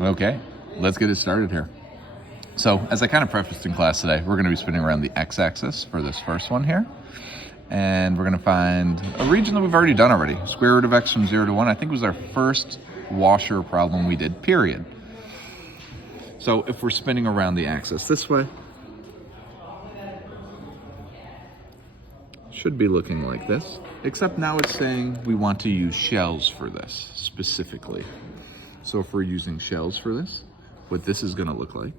Okay, let's get it started here. So, as I kind of prefaced in class today, we're going to be spinning around the x-axis for this first one here. And we're going to find a region that we've already done already. Square root of x from 0 to 1, I think was our first washer problem we did, period. So if we're spinning around the axis this way, should be looking like this, except now it's saying we want to use shells for this specifically. So if we're using shells for this, what this is going to look like,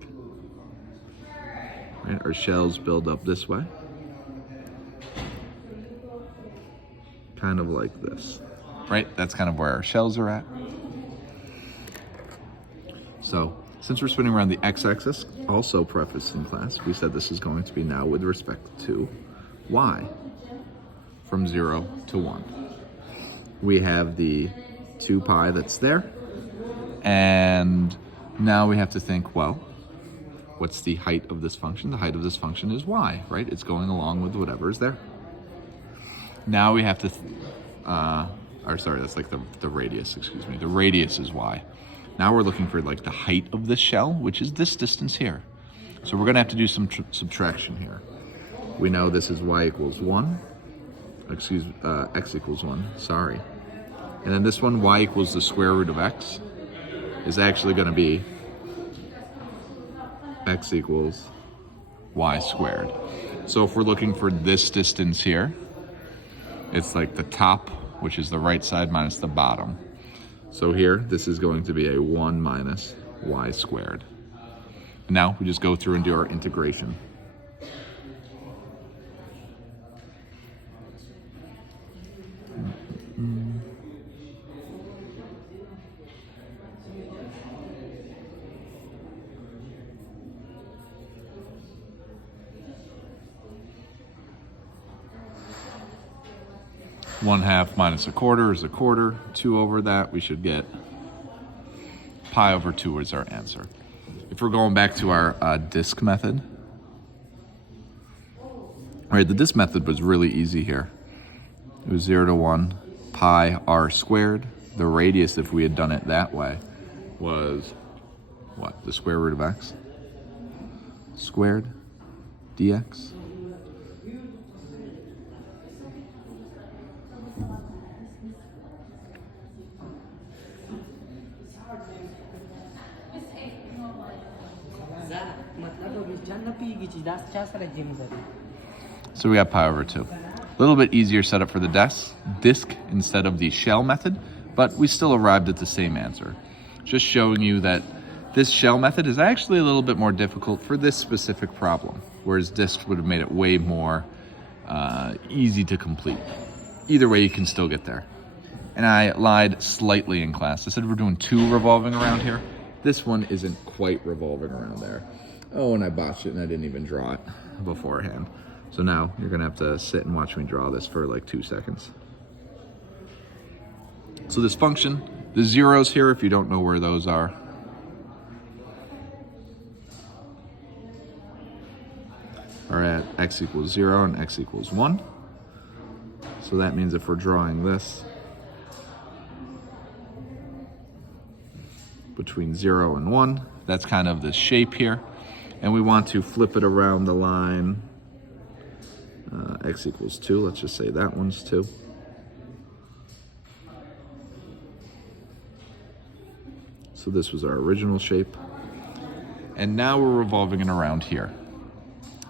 right? Our shells build up this way, kind of like this, right? That's kind of where our shells are at. So since we're spinning around the x-axis, also prefaced in class, we said this is going to be now with respect to y from 0 to 1. We have the 2 pi that's there, and now we have to think, well, what's the height of this function? The height of this function is y, right? It's going along with whatever is there. Now we have to, that's like the radius, excuse me. The radius is y. Now we're looking for like the height of the shell, which is this distance here. So we're gonna have to do some subtraction here. We know this is y equals 1, x equals 1, sorry. And then this one, y equals the square root of x, is actually gonna be x equals y squared. So if we're looking for this distance here, it's like the top, which is the right side, minus the bottom. So here, this is going to be a 1 minus y squared. Now we just go through and do our integration. One half minus a quarter is a quarter. 2 over that, we should get pi over 2 is our answer. If we're going back to our disk method, right, the disk method was really easy here. It was 0 to 1, pi r squared. The radius, if we had done it that way, was what? The square root of x squared dx. So we got pi over 2. A little bit easier setup for the disk instead of the shell method, but we still arrived at the same answer. Just showing you that this shell method is actually a little bit more difficult for this specific problem, whereas disk would have made it way more easy to complete. Either way, you can still get there. And I lied slightly in class. I said we're doing 2 revolving around here. This one isn't quite revolving around there. Oh, and I botched it and I didn't even draw it beforehand. So now you're gonna have to sit and watch me draw this for like 2 seconds. So this function, the zeros here, if you don't know where those are, at x equals 0 and x equals 1. So that means if we're drawing this between 0 and 1, that's kind of the shape here. And we want to flip it around the line x equals 2. Let's just say that one's 2. So this was our original shape. And now we're revolving it around here.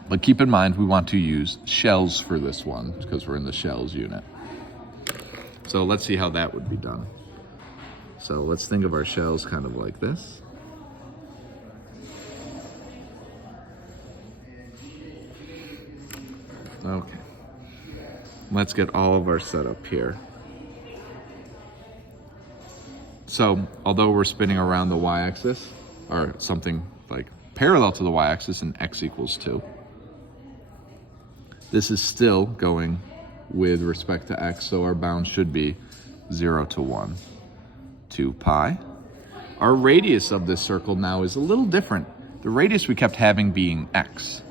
But keep in mind, we want to use shells for this one because we're in the shells unit. So let's see how that would be done. So let's think of our shells kind of like this. Okay. Let's get all of our setup here. So although we're spinning around the y-axis, or something like parallel to the y-axis in x equals 2, this is still going with respect to x, so our bound should be 0 to 1. 2 pi. Our radius of this circle now is a little different. The radius we kept having being x.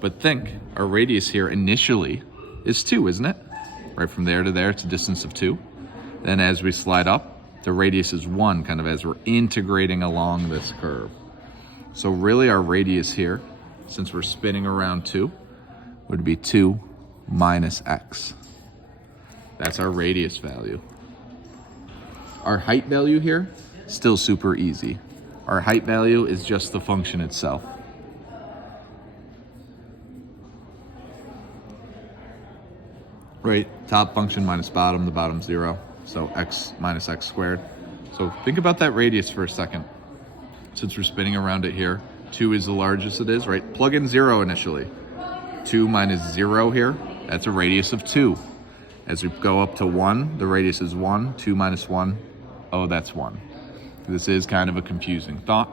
But think, our radius here initially is 2, isn't it? Right from there to there, it's a distance of 2. Then as we slide up, The radius is 1, kind of as we're integrating along this curve. So really our radius here, since we're spinning around 2, would be 2 minus x. That's our radius value. Our height value here, still super easy. Our height value is just the function itself. Right, top function minus bottom, the bottom's 0. So x minus x squared. So think about that radius for a second. Since we're spinning around it here, 2 is the largest it is, right? Plug in 0 initially. 2 minus 0 here, that's a radius of 2. As we go up to 1, the radius is 1. 2 minus 1, oh, that's 1. This is kind of a confusing thought.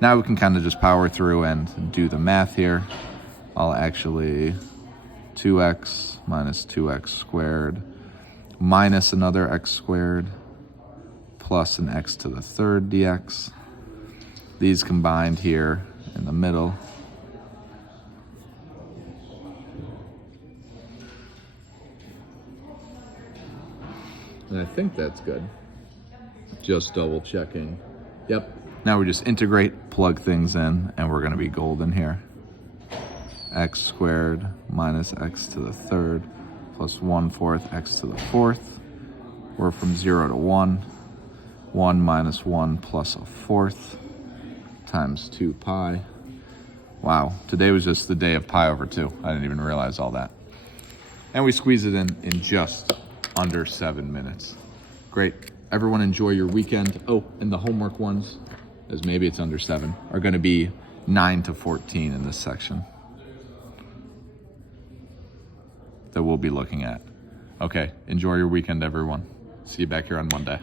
Now we can kind of just power through and do the math here. I'll actually 2x minus 2x squared minus another x squared plus an x to the third dx. These combined here in the middle. And I think that's good. Just double checking. Yep. Now we just integrate, plug things in, and we're gonna be golden here. X squared minus x to the third plus 1/4 x to the fourth. We're from 0 to 1. 1 minus 1 plus a fourth times 2 pi. Wow, today was just the day of pi over 2. I didn't even realize all that. And we squeeze it in just under 7 minutes. Great. Everyone enjoy your weekend. Oh, and the homework ones, as maybe it's under 7, are going to be 9 to 14 in this section that we'll be looking at. Okay, enjoy your weekend, everyone. See you back here on Monday.